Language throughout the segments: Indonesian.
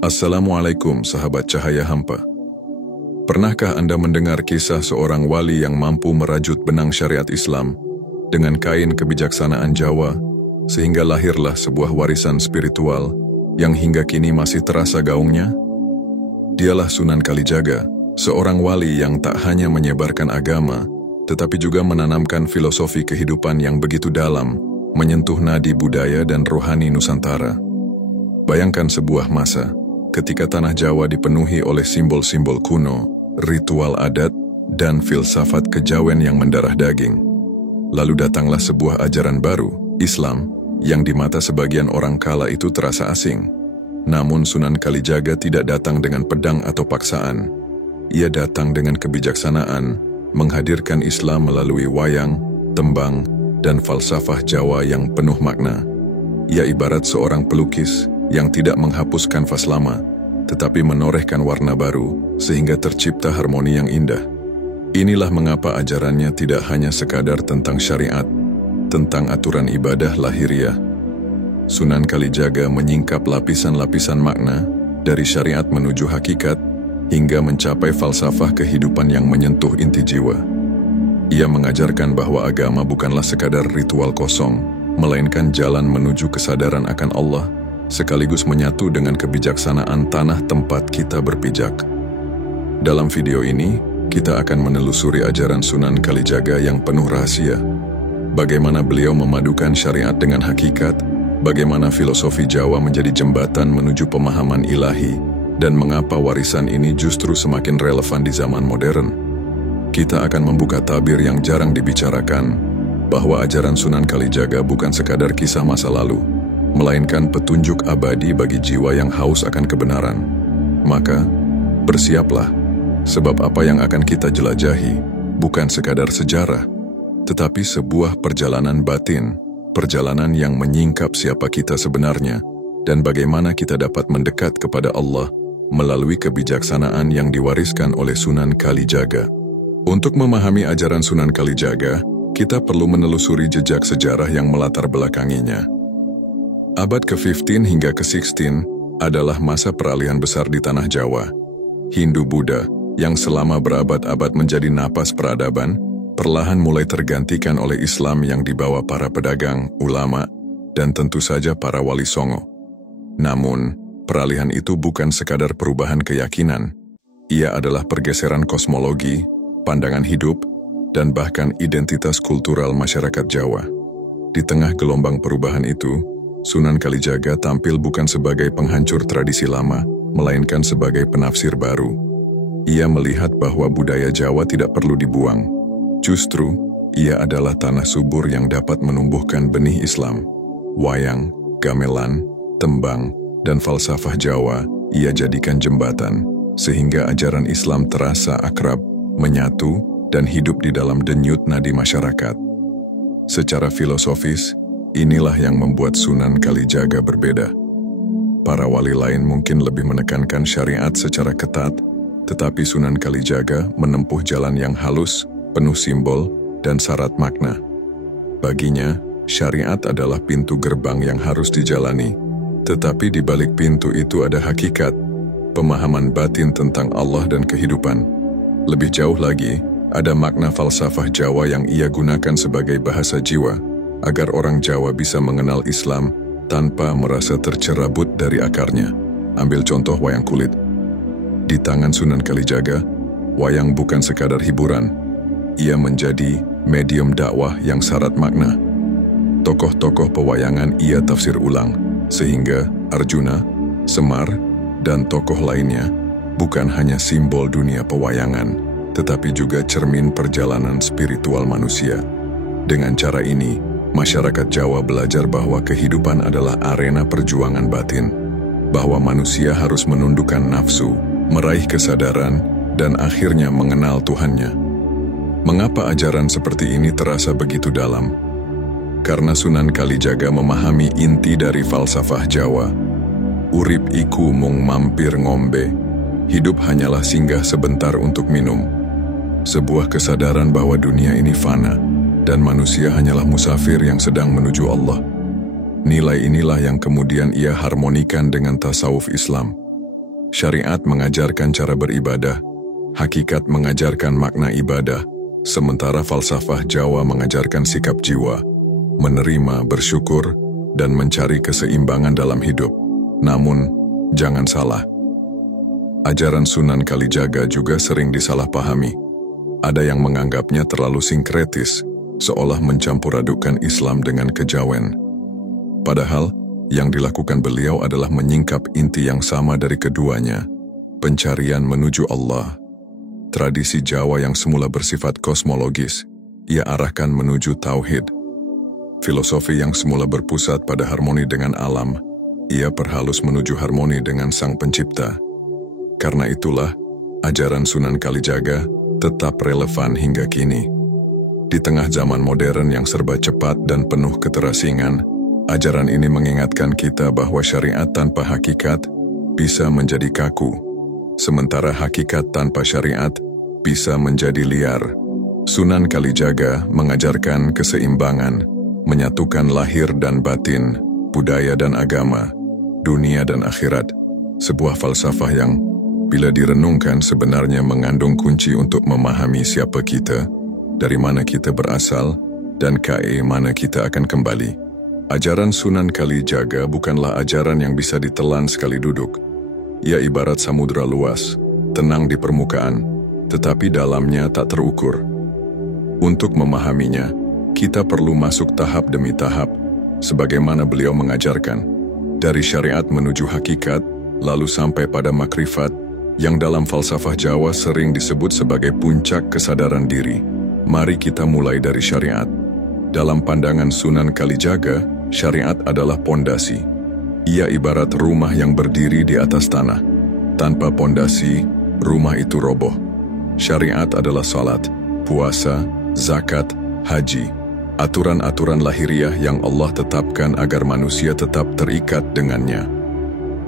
Assalamualaikum sahabat cahaya hampa. Pernahkah Anda mendengar kisah seorang wali yang mampu merajut benang syariat Islam dengan kain kebijaksanaan Jawa, sehingga lahirlah sebuah warisan spiritual yang hingga kini masih terasa gaungnya? Dialah Sunan Kalijaga, seorang wali yang tak hanya menyebarkan agama, tetapi juga menanamkan filosofi kehidupan yang begitu dalam, menyentuh nadi budaya dan rohani Nusantara. Bayangkan sebuah masa ketika tanah Jawa dipenuhi oleh simbol-simbol kuno, ritual adat, dan filsafat kejawen yang mendarah daging. Lalu datanglah sebuah ajaran baru, Islam, yang di mata sebagian orang kala itu terasa asing. Namun Sunan Kalijaga tidak datang dengan pedang atau paksaan. Ia datang dengan kebijaksanaan, menghadirkan Islam melalui wayang, tembang, dan falsafah Jawa yang penuh makna. Ia ibarat seorang pelukis yang tidak menghapus kanvas lama, tetapi menorehkan warna baru, sehingga tercipta harmoni yang indah. Inilah mengapa ajarannya tidak hanya sekadar tentang syariat, tentang aturan ibadah lahiriah. Sunan Kalijaga menyingkap lapisan-lapisan makna, dari syariat menuju hakikat, hingga mencapai falsafah kehidupan yang menyentuh inti jiwa. Ia mengajarkan bahwa agama bukanlah sekadar ritual kosong, melainkan jalan menuju kesadaran akan Allah, sekaligus menyatu dengan kebijaksanaan tanah tempat kita berpijak. Dalam video ini, kita akan menelusuri ajaran Sunan Kalijaga yang penuh rahasia. Bagaimana beliau memadukan syariat dengan hakikat, bagaimana filosofi Jawa menjadi jembatan menuju pemahaman ilahi, dan mengapa warisan ini justru semakin relevan di zaman modern. Kita akan membuka tabir yang jarang dibicarakan, bahwa ajaran Sunan Kalijaga bukan sekadar kisah masa lalu, melainkan petunjuk abadi bagi jiwa yang haus akan kebenaran. Maka, bersiaplah, sebab apa yang akan kita jelajahi bukan sekadar sejarah, tetapi sebuah perjalanan batin, perjalanan yang menyingkap siapa kita sebenarnya, dan bagaimana kita dapat mendekat kepada Allah melalui kebijaksanaan yang diwariskan oleh Sunan Kalijaga. Untuk memahami ajaran Sunan Kalijaga, kita perlu menelusuri jejak sejarah yang melatar belakanginya. Abad ke-15 hingga ke-16 adalah masa peralihan besar di tanah Jawa. Hindu-Buddha, yang selama berabad-abad menjadi napas peradaban, perlahan mulai tergantikan oleh Islam yang dibawa para pedagang, ulama, dan tentu saja para wali songo. Namun, peralihan itu bukan sekadar perubahan keyakinan. Ia adalah pergeseran kosmologi, pandangan hidup, dan bahkan identitas kultural masyarakat Jawa. Di tengah gelombang perubahan itu, Sunan Kalijaga tampil bukan sebagai penghancur tradisi lama, melainkan sebagai penafsir baru. Ia melihat bahwa budaya Jawa tidak perlu dibuang. Justru, ia adalah tanah subur yang dapat menumbuhkan benih Islam. Wayang, gamelan, tembang, dan falsafah Jawa ia jadikan jembatan, sehingga ajaran Islam terasa akrab, menyatu, dan hidup di dalam denyut nadi masyarakat. Secara filosofis, inilah yang membuat Sunan Kalijaga berbeda. Para wali lain mungkin lebih menekankan syariat secara ketat, tetapi Sunan Kalijaga menempuh jalan yang halus, penuh simbol, dan syarat makna. Baginya, syariat adalah pintu gerbang yang harus dijalani, tetapi di balik pintu itu ada hakikat, pemahaman batin tentang Allah dan kehidupan. Lebih jauh lagi, ada makna falsafah Jawa yang ia gunakan sebagai bahasa jiwa, agar orang Jawa bisa mengenal Islam tanpa merasa tercerabut dari akarnya. Ambil contoh wayang kulit. Di tangan Sunan Kalijaga, wayang bukan sekadar hiburan. Ia menjadi medium dakwah yang syarat makna. Tokoh-tokoh pewayangan ia tafsir ulang, sehingga Arjuna, Semar, dan tokoh lainnya bukan hanya simbol dunia pewayangan, tetapi juga cermin perjalanan spiritual manusia. Dengan cara ini, masyarakat Jawa belajar bahwa kehidupan adalah arena perjuangan batin, bahwa manusia harus menundukkan nafsu, meraih kesadaran, dan akhirnya mengenal Tuhannya. Mengapa ajaran seperti ini terasa begitu dalam? Karena Sunan Kalijaga memahami inti dari falsafah Jawa. Urip iku mung mampir ngombe, hidup hanyalah singgah sebentar untuk minum. Sebuah kesadaran bahwa dunia ini fana, dan manusia hanyalah musafir yang sedang menuju Allah. Nilai inilah yang kemudian ia harmonikan dengan tasawuf Islam. Syariat mengajarkan cara beribadah, hakikat mengajarkan makna ibadah, sementara falsafah Jawa mengajarkan sikap jiwa, menerima, bersyukur, dan mencari keseimbangan dalam hidup. Namun, jangan salah. Ajaran Sunan Kalijaga juga sering disalahpahami. Ada yang menganggapnya terlalu sinkretis, seolah mencampur adukkan Islam dengan kejawen. Padahal, yang dilakukan beliau adalah menyingkap inti yang sama dari keduanya, pencarian menuju Allah. Tradisi Jawa yang semula bersifat kosmologis, ia arahkan menuju tauhid. Filosofi yang semula berpusat pada harmoni dengan alam, ia perhalus menuju harmoni dengan Sang Pencipta. Karena itulah, ajaran Sunan Kalijaga tetap relevan hingga kini. Di tengah zaman modern yang serba cepat dan penuh keterasingan, ajaran ini mengingatkan kita bahwa syariat tanpa hakikat bisa menjadi kaku, sementara hakikat tanpa syariat bisa menjadi liar. Sunan Kalijaga mengajarkan keseimbangan, menyatukan lahir dan batin, budaya dan agama, dunia dan akhirat, sebuah falsafah yang bila direnungkan sebenarnya mengandung kunci untuk memahami siapa kita, dari mana kita berasal, dan ke mana kita akan kembali. Ajaran Sunan Kalijaga bukanlah ajaran yang bisa ditelan sekali duduk. Ia ibarat samudera luas, tenang di permukaan, tetapi dalamnya tak terukur. Untuk memahaminya, kita perlu masuk tahap demi tahap, sebagaimana beliau mengajarkan, dari syariat menuju hakikat, lalu sampai pada makrifat, yang dalam falsafah Jawa sering disebut sebagai puncak kesadaran diri. Mari kita mulai dari syariat. Dalam pandangan Sunan Kalijaga, syariat adalah pondasi. Ia ibarat rumah yang berdiri di atas tanah. Tanpa pondasi, rumah itu roboh. Syariat adalah salat, puasa, zakat, haji, aturan-aturan lahiriah yang Allah tetapkan agar manusia tetap terikat dengannya.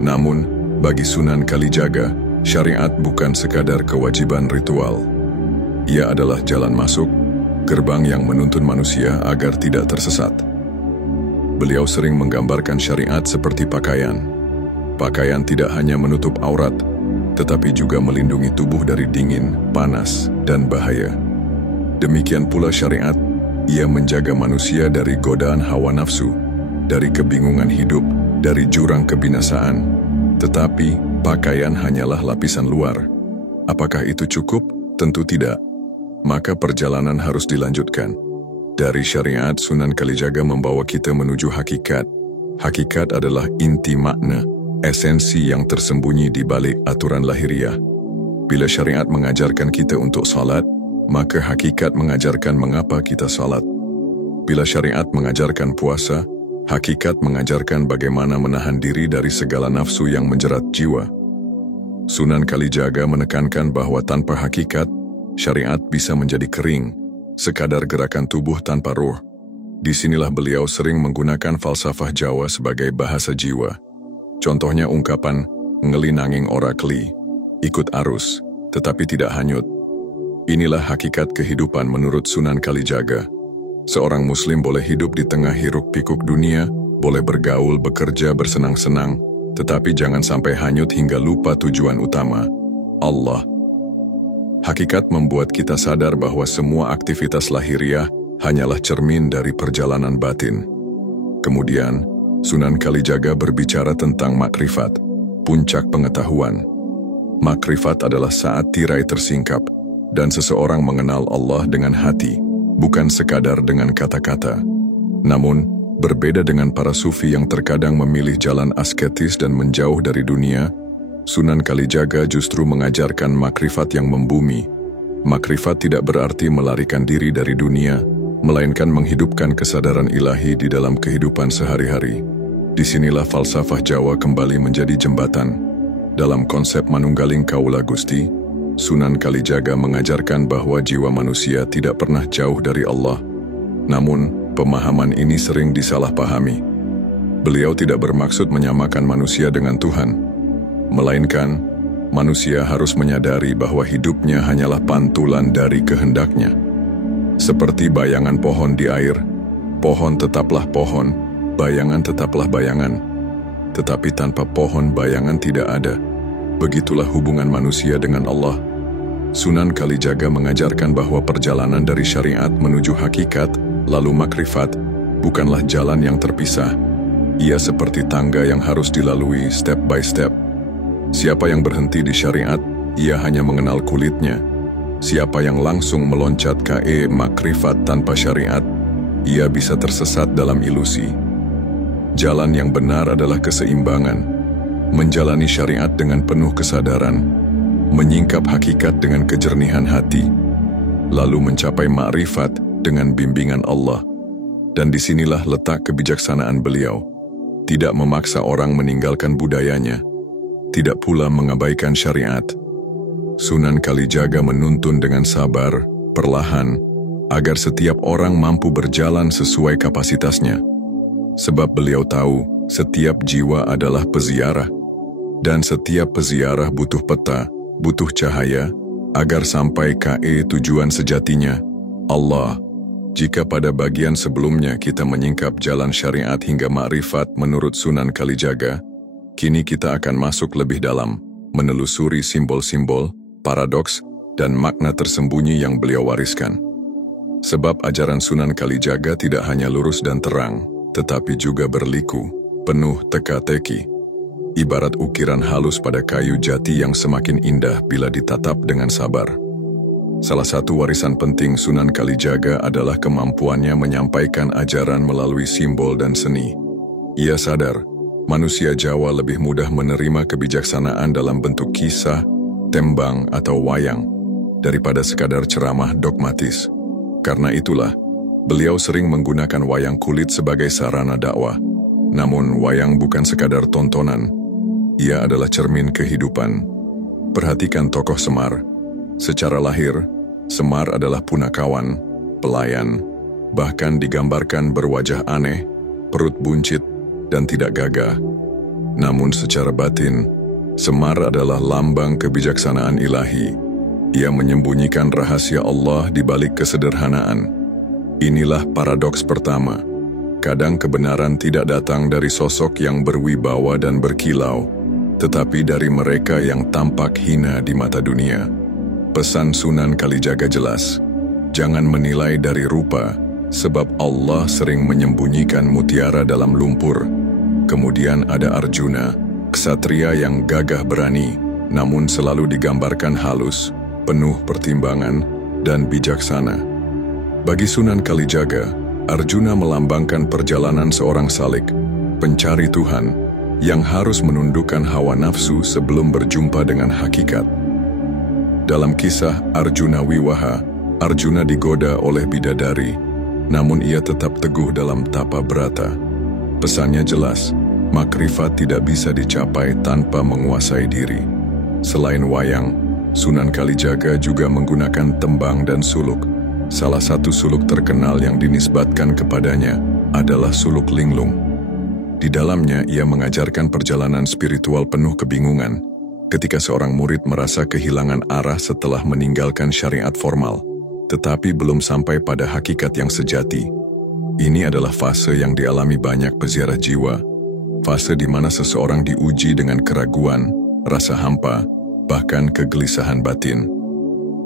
Namun, bagi Sunan Kalijaga, syariat bukan sekadar kewajiban ritual. Ia adalah jalan masuk, gerbang yang menuntun manusia agar tidak tersesat. Beliau sering menggambarkan syariat seperti pakaian. Pakaian tidak hanya menutup aurat, tetapi juga melindungi tubuh dari dingin, panas, dan bahaya. Demikian pula syariat, ia menjaga manusia dari godaan hawa nafsu, dari kebingungan hidup, dari jurang kebinasaan. Tetapi, pakaian hanyalah lapisan luar. Apakah itu cukup? Tentu tidak. Maka perjalanan harus dilanjutkan. Dari syariat, Sunan Kalijaga membawa kita menuju hakikat. Hakikat adalah inti makna, esensi yang tersembunyi di balik aturan lahiriah. Bila syariat mengajarkan kita untuk salat, maka hakikat mengajarkan mengapa kita salat. Bila syariat mengajarkan puasa, hakikat mengajarkan bagaimana menahan diri dari segala nafsu yang menjerat jiwa. Sunan Kalijaga menekankan bahwa tanpa hakikat, syariat bisa menjadi kering, sekadar gerakan tubuh tanpa ruh. Disinilah beliau sering menggunakan falsafah Jawa sebagai bahasa jiwa. Contohnya ungkapan, ngelinanging ora keli, ikut arus, tetapi tidak hanyut. Inilah hakikat kehidupan menurut Sunan Kalijaga. Seorang muslim boleh hidup di tengah hiruk-pikuk dunia, boleh bergaul, bekerja, bersenang-senang, tetapi jangan sampai hanyut hingga lupa tujuan utama, Allah. Hakikat membuat kita sadar bahwa semua aktivitas lahiriah hanyalah cermin dari perjalanan batin. Kemudian, Sunan Kalijaga berbicara tentang makrifat, puncak pengetahuan. Makrifat adalah saat tirai tersingkap, dan seseorang mengenal Allah dengan hati, bukan sekadar dengan kata-kata. Namun, berbeda dengan para sufi yang terkadang memilih jalan asketis dan menjauh dari dunia, Sunan Kalijaga justru mengajarkan makrifat yang membumi. Makrifat tidak berarti melarikan diri dari dunia, melainkan menghidupkan kesadaran ilahi di dalam kehidupan sehari-hari. Disinilah falsafah Jawa kembali menjadi jembatan. Dalam konsep manunggaling kaula Gusti, Sunan Kalijaga mengajarkan bahwa jiwa manusia tidak pernah jauh dari Allah. Namun, pemahaman ini sering disalahpahami. Beliau tidak bermaksud menyamakan manusia dengan Tuhan, melainkan manusia harus menyadari bahwa hidupnya hanyalah pantulan dari kehendaknya. Seperti bayangan pohon di air, pohon tetaplah pohon, bayangan tetaplah bayangan. Tetapi tanpa pohon bayangan tidak ada. Begitulah hubungan manusia dengan Allah. Sunan Kalijaga mengajarkan bahwa perjalanan dari syariat menuju hakikat, lalu makrifat, bukanlah jalan yang terpisah. Ia seperti tangga yang harus dilalui step by step. Siapa yang berhenti di syariat, ia hanya mengenal kulitnya. Siapa yang langsung meloncat ke makrifat tanpa syariat, ia bisa tersesat dalam ilusi. Jalan yang benar adalah keseimbangan, menjalani syariat dengan penuh kesadaran, menyingkap hakikat dengan kejernihan hati, lalu mencapai makrifat dengan bimbingan Allah. Dan disinilah letak kebijaksanaan beliau. Tidak memaksa orang meninggalkan budayanya, tidak pula mengabaikan syariat. Sunan Kalijaga menuntun dengan sabar, perlahan, agar setiap orang mampu berjalan sesuai kapasitasnya. Sebab beliau tahu, setiap jiwa adalah peziarah, dan setiap peziarah butuh peta, butuh cahaya, agar sampai ke tujuan sejatinya, Allah. Jika pada bagian sebelumnya kita menyingkap jalan syariat hingga makrifat menurut Sunan Kalijaga, kini kita akan masuk lebih dalam, menelusuri simbol-simbol, paradoks, dan makna tersembunyi yang beliau wariskan. Sebab ajaran Sunan Kalijaga tidak hanya lurus dan terang, tetapi juga berliku, penuh teka-teki. Ibarat ukiran halus pada kayu jati yang semakin indah bila ditatap dengan sabar. Salah satu warisan penting Sunan Kalijaga adalah kemampuannya menyampaikan ajaran melalui simbol dan seni. Ia sadar, manusia Jawa lebih mudah menerima kebijaksanaan dalam bentuk kisah, tembang, atau wayang, daripada sekadar ceramah dogmatis. Karena itulah, beliau sering menggunakan wayang kulit sebagai sarana dakwah. Namun, wayang bukan sekadar tontonan. Ia adalah cermin kehidupan. Perhatikan tokoh Semar. Secara lahir, Semar adalah punakawan, pelayan, bahkan digambarkan berwajah aneh, perut buncit, dan tidak gagah. Namun secara batin, Semar adalah lambang kebijaksanaan ilahi. Ia menyembunyikan rahasia Allah di balik kesederhanaan. Inilah paradoks pertama. Kadang kebenaran tidak datang dari sosok yang berwibawa dan berkilau, tetapi dari mereka yang tampak hina di mata dunia. Pesan Sunan Kalijaga jelas, jangan menilai dari rupa, sebab Allah sering menyembunyikan mutiara dalam lumpur. Kemudian ada Arjuna, ksatria yang gagah berani, namun selalu digambarkan halus, penuh pertimbangan, dan bijaksana. Bagi Sunan Kalijaga, Arjuna melambangkan perjalanan seorang salik, pencari Tuhan, yang harus menundukkan hawa nafsu sebelum berjumpa dengan hakikat. Dalam kisah Arjuna Wiwaha, Arjuna digoda oleh bidadari, namun ia tetap teguh dalam tapa brata. Pesannya jelas, makrifat tidak bisa dicapai tanpa menguasai diri. Selain wayang, Sunan Kalijaga juga menggunakan tembang dan suluk. Salah satu suluk terkenal yang dinisbatkan kepadanya adalah suluk linglung. Di dalamnya ia mengajarkan perjalanan spiritual penuh kebingungan, ketika seorang murid merasa kehilangan arah setelah meninggalkan syariat formal, tetapi belum sampai pada hakikat yang sejati. Ini adalah fase yang dialami banyak peziarah jiwa, fase di mana seseorang diuji dengan keraguan, rasa hampa, bahkan kegelisahan batin.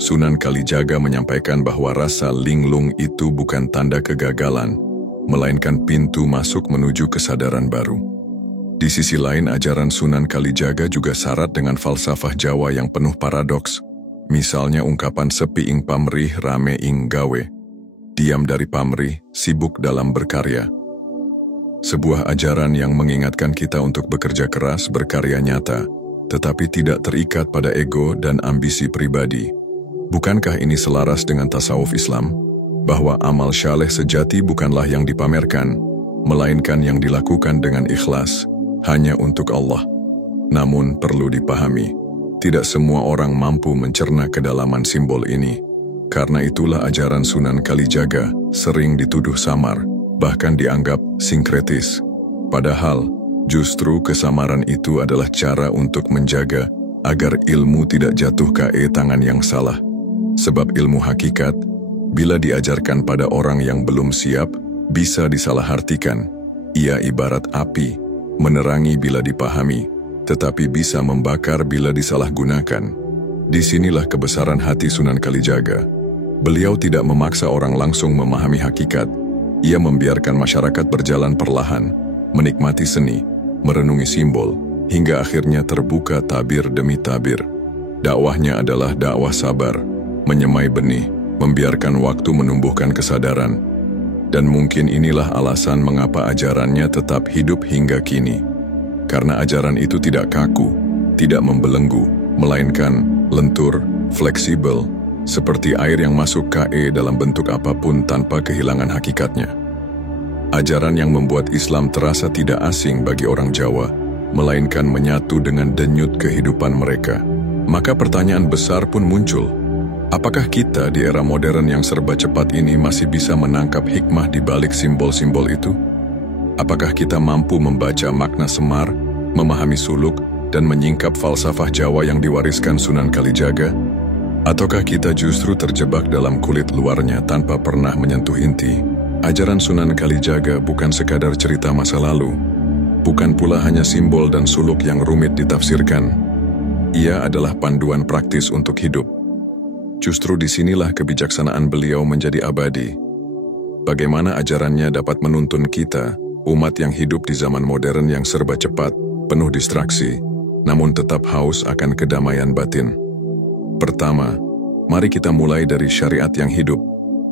Sunan Kalijaga menyampaikan bahwa rasa linglung itu bukan tanda kegagalan, melainkan pintu masuk menuju kesadaran baru. Di sisi lain, ajaran Sunan Kalijaga juga syarat dengan falsafah Jawa yang penuh paradoks. Misalnya ungkapan sepi ing pamrih rame ing gawe. Diam dari pamrih, sibuk dalam berkarya. Sebuah ajaran yang mengingatkan kita untuk bekerja keras, berkarya nyata, tetapi tidak terikat pada ego dan ambisi pribadi. Bukankah ini selaras dengan tasawuf Islam? Bahwa amal syaleh sejati bukanlah yang dipamerkan, melainkan yang dilakukan dengan ikhlas, hanya untuk Allah. Namun perlu dipahami, tidak semua orang mampu mencerna kedalaman simbol ini. Karena itulah ajaran Sunan Kalijaga sering dituduh samar, bahkan dianggap sinkretis. Padahal, justru kesamaran itu adalah cara untuk menjaga agar ilmu tidak jatuh ke tangan yang salah. Sebab ilmu hakikat, bila diajarkan pada orang yang belum siap, bisa disalahartikan. Ia ibarat api, menerangi bila dipahami, tetapi bisa membakar bila disalahgunakan. Disinilah kebesaran hati Sunan Kalijaga. Beliau tidak memaksa orang langsung memahami hakikat. Ia membiarkan masyarakat berjalan perlahan, menikmati seni, merenungi simbol, hingga akhirnya terbuka tabir demi tabir. Dakwahnya adalah dakwah sabar, menyemai benih, membiarkan waktu menumbuhkan kesadaran. Dan mungkin inilah alasan mengapa ajarannya tetap hidup hingga kini. Karena ajaran itu tidak kaku, tidak membelenggu, melainkan lentur, fleksibel, seperti air yang masuk KE dalam bentuk apapun tanpa kehilangan hakikatnya. Ajaran yang membuat Islam terasa tidak asing bagi orang Jawa, melainkan menyatu dengan denyut kehidupan mereka. Maka pertanyaan besar pun muncul. Apakah kita di era modern yang serba cepat ini masih bisa menangkap hikmah di balik simbol-simbol itu? Apakah kita mampu membaca makna semar, memahami suluk, dan menyingkap falsafah Jawa yang diwariskan Sunan Kalijaga? Ataukah kita justru terjebak dalam kulit luarnya tanpa pernah menyentuh inti? Ajaran Sunan Kalijaga bukan sekadar cerita masa lalu, bukan pula hanya simbol dan suluk yang rumit ditafsirkan. Ia adalah panduan praktis untuk hidup. Justru disinilah kebijaksanaan beliau menjadi abadi. Bagaimana ajarannya dapat menuntun kita, umat yang hidup di zaman modern yang serba cepat, penuh distraksi, namun tetap haus akan kedamaian batin. Pertama, mari kita mulai dari syariat yang hidup.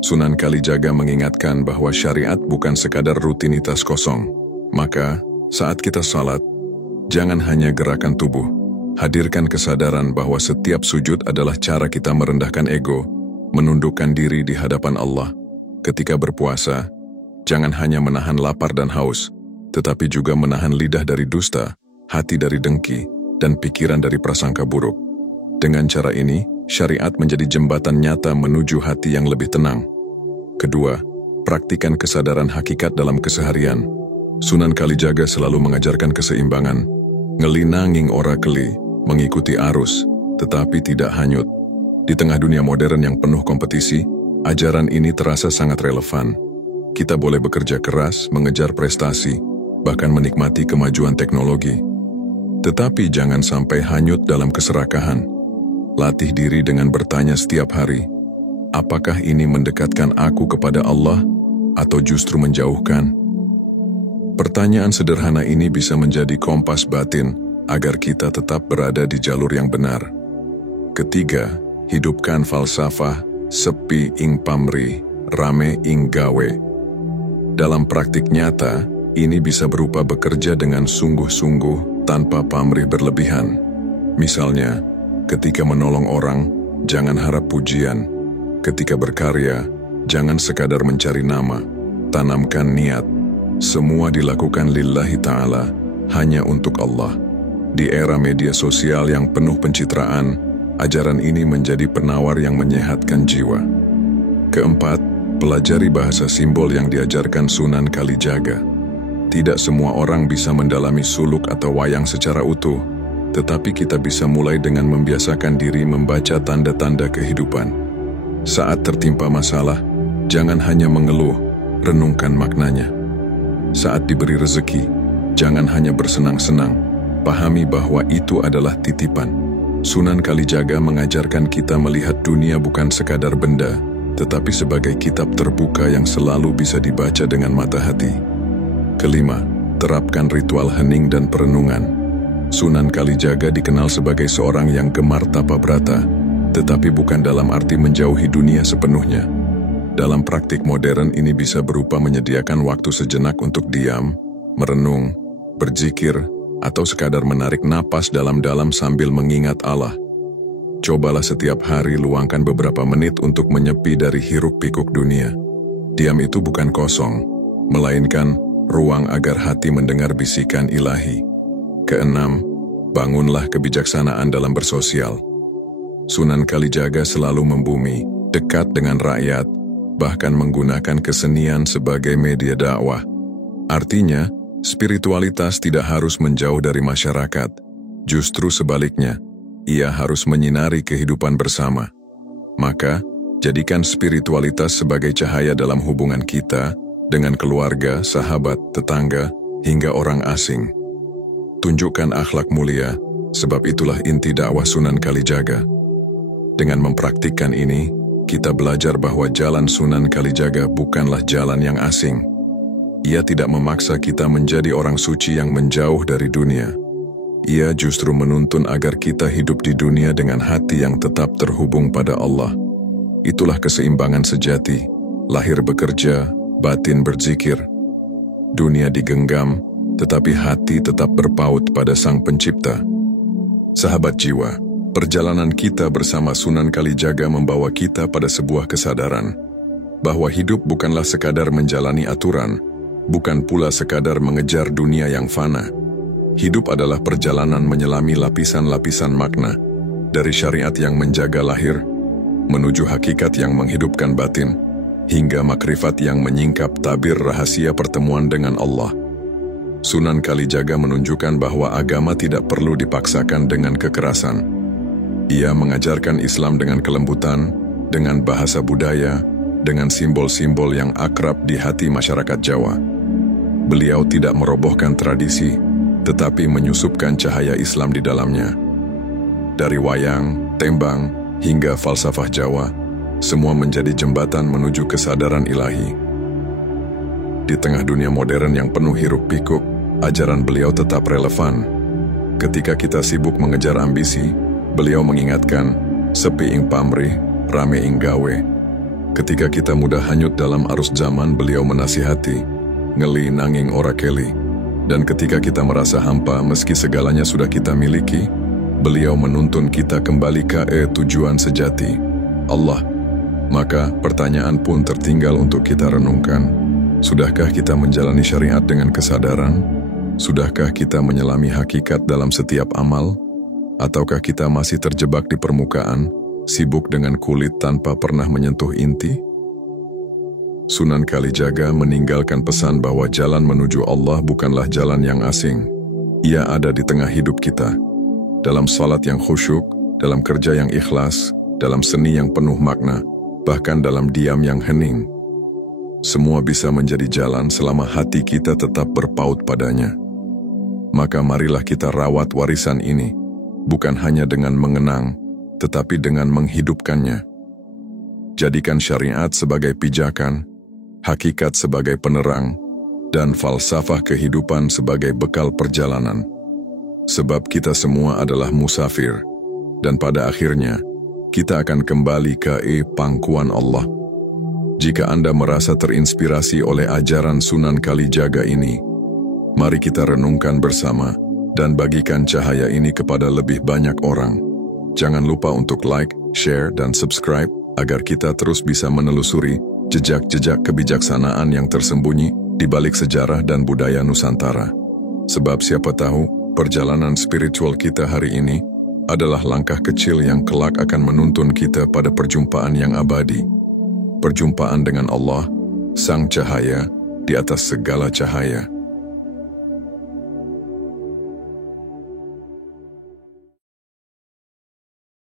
Sunan Kalijaga mengingatkan bahwa syariat bukan sekadar rutinitas kosong. Maka, saat kita salat, jangan hanya gerakan tubuh. Hadirkan kesadaran bahwa setiap sujud adalah cara kita merendahkan ego, menundukkan diri di hadapan Allah. Ketika berpuasa, jangan hanya menahan lapar dan haus, tetapi juga menahan lidah dari dusta, hati dari dengki, dan pikiran dari prasangka buruk. Dengan cara ini, syariat menjadi jembatan nyata menuju hati yang lebih tenang. Kedua, praktikan kesadaran hakikat dalam keseharian. Sunan Kalijaga selalu mengajarkan keseimbangan, ngelinanging ora keli, mengikuti arus, tetapi tidak hanyut. Di tengah dunia modern yang penuh kompetisi, ajaran ini terasa sangat relevan. Kita boleh bekerja keras, mengejar prestasi, bahkan menikmati kemajuan teknologi. Tetapi jangan sampai hanyut dalam keserakahan. Latih diri dengan bertanya setiap hari, apakah ini mendekatkan aku kepada Allah atau justru menjauhkan? Pertanyaan sederhana ini bisa menjadi kompas batin agar kita tetap berada di jalur yang benar. Ketiga, hidupkan falsafah sepi ing pamri, rame ing gawe. Dalam praktik nyata, ini bisa berupa bekerja dengan sungguh-sungguh tanpa pamrih berlebihan. Misalnya, ketika menolong orang, jangan harap pujian. Ketika berkarya, jangan sekadar mencari nama. Tanamkan niat. Semua dilakukan lillahi ta'ala, hanya untuk Allah. Di era media sosial yang penuh pencitraan, ajaran ini menjadi penawar yang menyehatkan jiwa. Keempat, pelajari bahasa simbol yang diajarkan Sunan Kalijaga. Tidak semua orang bisa mendalami suluk atau wayang secara utuh, tetapi kita bisa mulai dengan membiasakan diri membaca tanda-tanda kehidupan. Saat tertimpa masalah, jangan hanya mengeluh, renungkan maknanya. Saat diberi rezeki, jangan hanya bersenang-senang, pahami bahwa itu adalah titipan. Sunan Kalijaga mengajarkan kita melihat dunia bukan sekadar benda, tetapi sebagai kitab terbuka yang selalu bisa dibaca dengan mata hati. Kelima, terapkan ritual hening dan perenungan. Sunan Kalijaga dikenal sebagai seorang yang gemar tapa brata, tetapi bukan dalam arti menjauhi dunia sepenuhnya. Dalam praktik modern ini bisa berupa menyediakan waktu sejenak untuk diam, merenung, berzikir, atau sekadar menarik napas dalam-dalam sambil mengingat Allah. Cobalah setiap hari luangkan beberapa menit untuk menyepi dari hiruk-pikuk dunia. Diam itu bukan kosong, melainkan ruang agar hati mendengar bisikan ilahi. Keenam, bangunlah kebijaksanaan dalam bersosial. Sunan Kalijaga selalu membumi, dekat dengan rakyat, bahkan menggunakan kesenian sebagai media dakwah. Artinya, spiritualitas tidak harus menjauh dari masyarakat. Justru sebaliknya, ia harus menyinari kehidupan bersama. Maka, jadikan spiritualitas sebagai cahaya dalam hubungan kita dengan keluarga, sahabat, tetangga, hingga orang asing. tunjukkan akhlak mulia, sebab itulah inti dakwah Sunan Kalijaga. Dengan mempraktikkan ini, kita belajar bahwa jalan Sunan Kalijaga bukanlah jalan yang asing. Ia tidak memaksa kita menjadi orang suci yang menjauh dari dunia. Ia justru menuntun agar kita hidup di dunia dengan hati yang tetap terhubung pada Allah. Itulah keseimbangan sejati, lahir bekerja, batin berzikir. Dunia digenggam, tetapi hati tetap berpaut pada Sang Pencipta. Sahabat jiwa, perjalanan kita bersama Sunan Kalijaga membawa kita pada sebuah kesadaran bahwa hidup bukanlah sekadar menjalani aturan, bukan pula sekadar mengejar dunia yang fana. Hidup adalah perjalanan menyelami lapisan-lapisan makna, dari syariat yang menjaga lahir, menuju hakikat yang menghidupkan batin, hingga makrifat yang menyingkap tabir rahasia pertemuan dengan Allah. Sunan Kalijaga menunjukkan bahwa agama tidak perlu dipaksakan dengan kekerasan. Ia mengajarkan Islam dengan kelembutan, dengan bahasa budaya, dengan simbol-simbol yang akrab di hati masyarakat Jawa. Beliau tidak merobohkan tradisi, tetapi menyusupkan cahaya Islam di dalamnya. Dari wayang, tembang, hingga falsafah Jawa, semua menjadi jembatan menuju kesadaran ilahi. Di tengah dunia modern yang penuh hiruk-pikuk, ajaran beliau tetap relevan. Ketika kita sibuk mengejar ambisi, beliau mengingatkan, sepi ing pamrih, rame ing gawe. Ketika kita mudah hanyut dalam arus zaman, beliau menasihati, ngeli nanging ora keli. Dan ketika kita merasa hampa meski segalanya sudah kita miliki, beliau menuntun kita kembali ke tujuan sejati, Allah. Maka pertanyaan pun tertinggal untuk kita renungkan. Sudahkah kita menjalani syariat dengan kesadaran? Sudahkah kita menyelami hakikat dalam setiap amal? Ataukah kita masih terjebak di permukaan, sibuk dengan kulit tanpa pernah menyentuh inti? Sunan Kalijaga meninggalkan pesan bahwa jalan menuju Allah bukanlah jalan yang asing. Ia ada di tengah hidup kita. Dalam salat yang khusyuk, dalam kerja yang ikhlas, dalam seni yang penuh makna, bahkan dalam diam yang hening. Semua bisa menjadi jalan selama hati kita tetap berpaut padanya. Maka marilah kita rawat warisan ini, bukan hanya dengan mengenang, tetapi dengan menghidupkannya. Jadikan syariat sebagai pijakan, hakikat sebagai penerang, dan falsafah kehidupan sebagai bekal perjalanan. Sebab kita semua adalah musafir, dan pada akhirnya, kita akan kembali ke pangkuan Allah. Jika Anda merasa terinspirasi oleh ajaran Sunan Kalijaga ini, mari kita renungkan bersama dan bagikan cahaya ini kepada lebih banyak orang. Jangan lupa untuk like, share, dan subscribe agar kita terus bisa menelusuri jejak-jejak kebijaksanaan yang tersembunyi di balik sejarah dan budaya Nusantara. Sebab siapa tahu perjalanan spiritual kita hari ini adalah langkah kecil yang kelak akan menuntun kita pada perjumpaan yang abadi. Perjumpaan dengan Allah, Sang Cahaya, di atas segala cahaya.